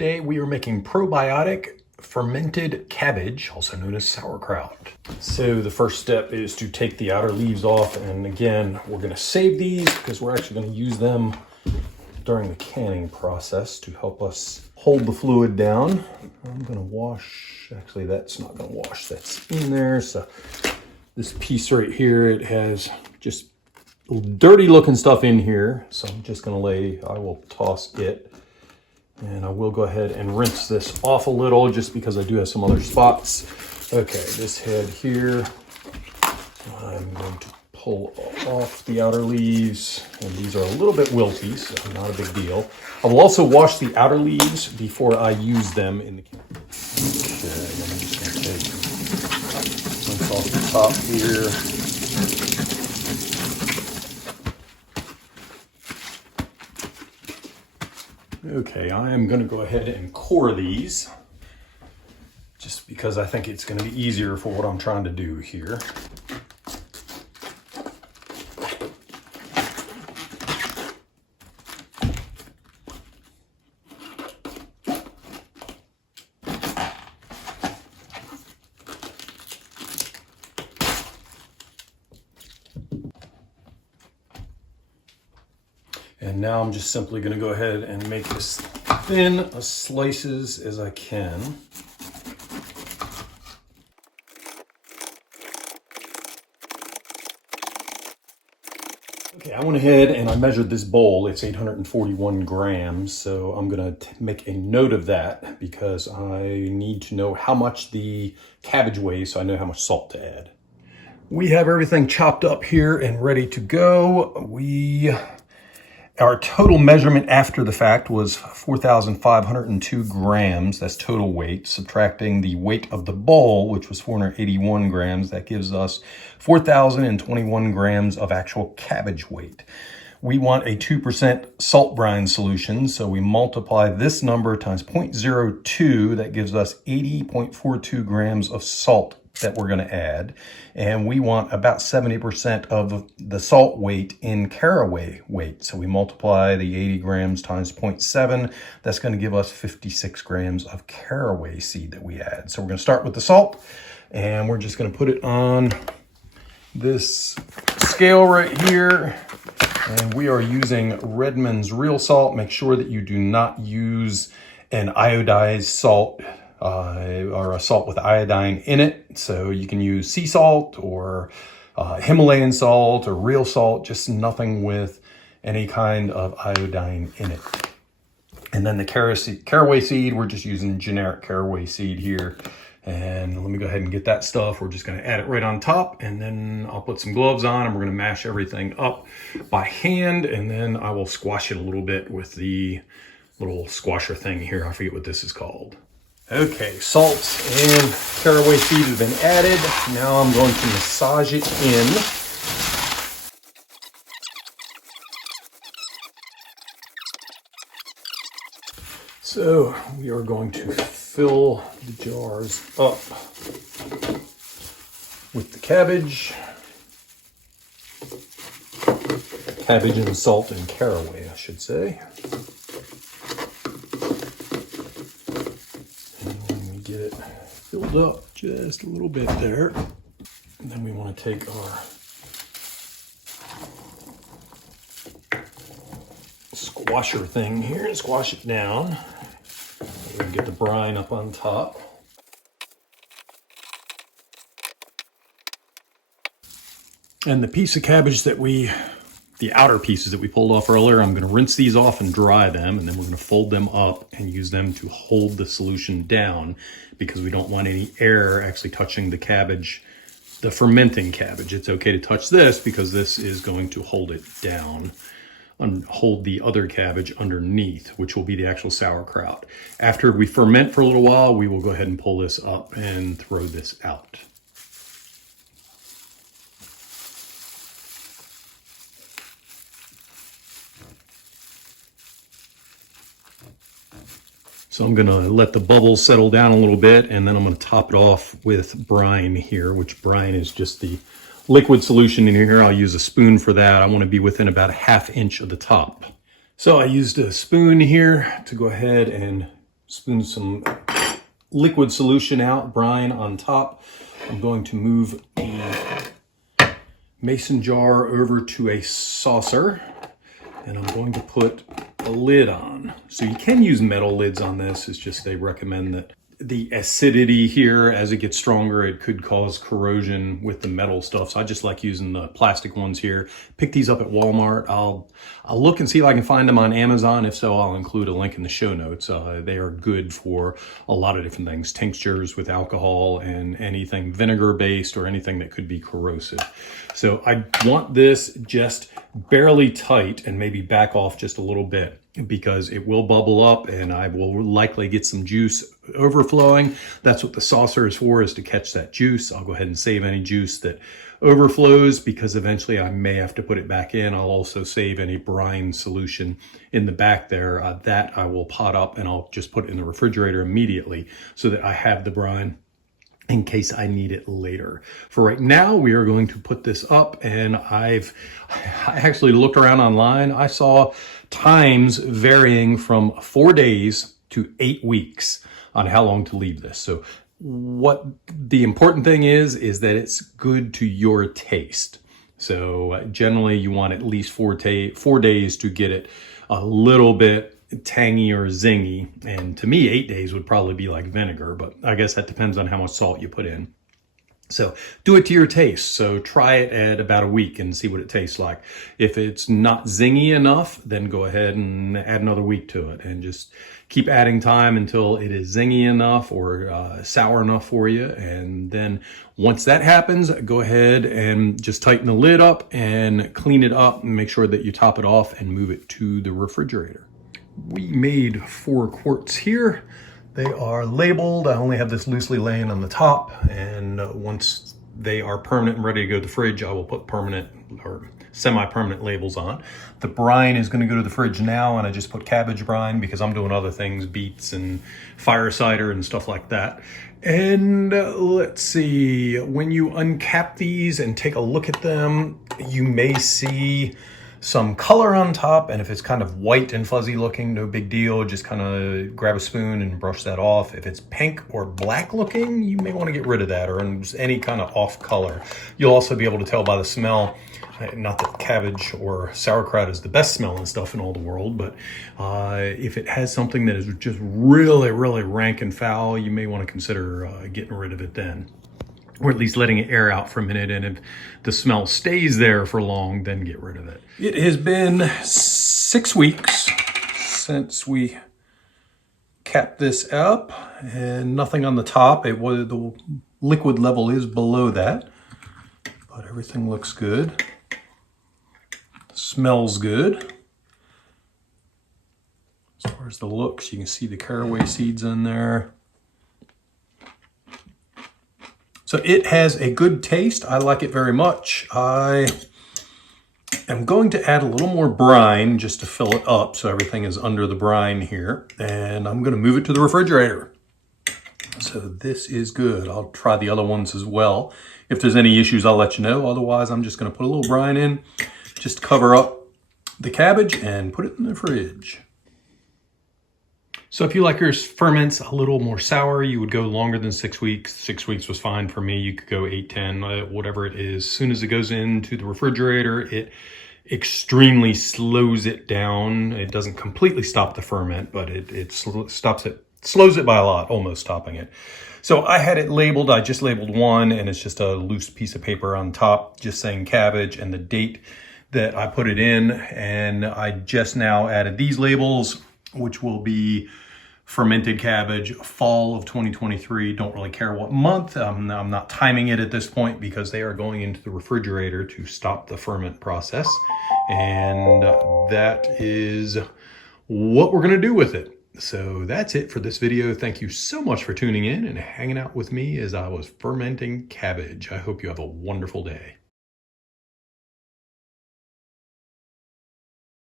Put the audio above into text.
Today we are making probiotic fermented cabbage, also known as sauerkraut. So the first step is to take the outer leaves off, and again, we're going to save these because we're actually going to use them during the canning process to help us hold the fluid down. I'm going to wash, actually that's not going to wash, that's in there. So this piece right here, it has just dirty looking stuff in here. So I'm just going to I will toss it. And I will go ahead and rinse this off a little just because I do have some other spots. Okay, this head here, I'm going to pull off the outer leaves. And these are a little bit wilty, so not a big deal. I will also wash the outer leaves before I use them in the can. Okay, I'm just going to take rinse off the top here. Okay, I am going to go ahead and core these just because I think it's going to be easier for what I'm trying to do here. And now I'm just simply going to go ahead and make as thin as slices as I can. Okay, I went ahead and I measured this bowl. It's 841 grams, so I'm going to make a note of that because I need to know how much the cabbage weighs so I know how much salt to add. We have everything chopped up here and ready to go. Our total measurement after the fact was 4,502 grams. That's total weight. Subtracting the weight of the bowl, which was 481 grams, that gives us 4,021 grams of actual cabbage weight. We want a 2% salt brine solution, so we multiply this number times 0.02. That gives us 80.42 grams of salt that we're going to add, and we want about 70% of the salt weight in caraway weight. So we multiply the 80 grams times 0.7. That's going to give us 56 grams of caraway seed that we add. So we're going to start with the salt, and we're just going to put it on this scale right here. And we are using Redmond's real salt. Make sure that you do not use an iodized salt or a salt with iodine in it. So you can use sea salt or Himalayan salt or real salt, just nothing with any kind of iodine in it. And then the caraway seed, we're just using generic caraway seed here. And let me go ahead and get that stuff. We're just going to add it right on top, and then I'll put some gloves on and we're going to mash everything up by hand, and then I will squash it a little bit with the little squasher thing here. I forget what this is called. Okay, salt and caraway seed have been added. Now I'm going to massage it in. So we are going to fill the jars up with the cabbage. Cabbage and salt and caraway, I should say. Get it filled up just a little bit there. And then we want to take our squasher thing here and squash it down. And get the brine up on top. And the piece of cabbage that the outer pieces that we pulled off earlier, I'm going to rinse these off and dry them, and then we're going to fold them up and use them to hold the solution down because we don't want any air actually touching the cabbage, the fermenting cabbage. It's okay to touch this because this is going to hold it down and hold the other cabbage underneath, which will be the actual sauerkraut. After we ferment for a little while, we will go ahead and pull this up and throw this out. So I'm gonna let the bubbles settle down a little bit, and then I'm gonna top it off with brine here, which brine is just the liquid solution in here. I'll use a spoon for that. I wanna be within about a 1/2 inch of the top. So I used a spoon here to go ahead and spoon some liquid solution out, brine on top. I'm going to move the mason jar over to a saucer, and I'm going to put a lid on. So you can use metal lids on this. It's just they recommend that the acidity here, as it gets stronger, it could cause corrosion with the metal stuff. So I just like using the plastic ones here. Pick these up at Walmart. I'll look and see if I can find them on Amazon. If so, I'll include a link in the show notes. They are good for a lot of different things. Tinctures with alcohol and anything vinegar based or anything that could be corrosive. So I want this just barely tight and maybe back off just a little bit, because it will bubble up and I will likely get some juice overflowing. That's what the saucer is for, is to catch that juice. I'll go ahead and save any juice that overflows, because eventually I may have to put it back in. I'll also save any brine solution in the back there. That I will pot up and I'll just put it in the refrigerator immediately so that I have the brine in case I need it later. For right now, we are going to put this up, and I actually looked around online. I saw times varying from 4 days to 8 weeks on how long to leave this. So what the important thing is that it's good to your taste. So generally you want at least 4 days to get it a little bit tangy or zingy. And to me, 8 days would probably be like vinegar, but I guess that depends on how much salt you put in. So do it to your taste. So try it at about a week and see what it tastes like. If it's not zingy enough, then go ahead and add another week to it, and just keep adding time until it is zingy enough or sour enough for you. And then once that happens, go ahead and just tighten the lid up and clean it up and make sure that you top it off and move it to the refrigerator. We made 4 quarts here. They are labeled. I only have this loosely laying on the top, and once they are permanent and ready to go to the fridge, I will put permanent or semi-permanent labels on. The brine is going to go to the fridge now, and I just put cabbage brine because I'm doing other things, beets and fire cider and stuff like that. And let's see, when you uncap these and take a look at them, you may see some color on top, and if it's kind of white and fuzzy looking, no big deal. Just kind of grab a spoon and brush that off. If it's pink or black looking, you may want to get rid of that, or any kind of off color. You'll also be able to tell by the smell. Not that cabbage or sauerkraut is the best smelling stuff in all the world, but if it has something that is just really, really rank and foul, you may want to consider getting rid of it then, or at least letting it air out for a minute. And if the smell stays there for long, then get rid of it. It has been 6 weeks since we capped this up, and nothing on the top. The liquid level is below that, but everything looks good. Smells good. As far as the looks, you can see the caraway seeds in there. So it has a good taste. I like it very much. I am going to add a little more brine just to fill it up so everything is under the brine here. And I'm going to move it to the refrigerator. So this is good. I'll try the other ones as well. If there's any issues, I'll let you know. Otherwise, I'm just going to put a little brine in, just cover up the cabbage and put it in the fridge. So if you like your ferments a little more sour, you would go longer than 6 weeks. 6 weeks was fine for me. You could go 8, 10, whatever it is. As soon as it goes into the refrigerator, it extremely slows it down. It doesn't completely stop the ferment, but it slows it by a lot, almost stopping it. So I had it labeled. I just labeled one, and it's just a loose piece of paper on top, just saying cabbage and the date that I put it in. And I just now added these labels, which will be fermented cabbage, fall of 2023. Don't really care what month. I'm not timing it at this point because they are going into the refrigerator to stop the ferment process. And that is what we're going to do with it. So that's it for this video. Thank you so much for tuning in and hanging out with me as I was fermenting cabbage. I hope you have a wonderful day.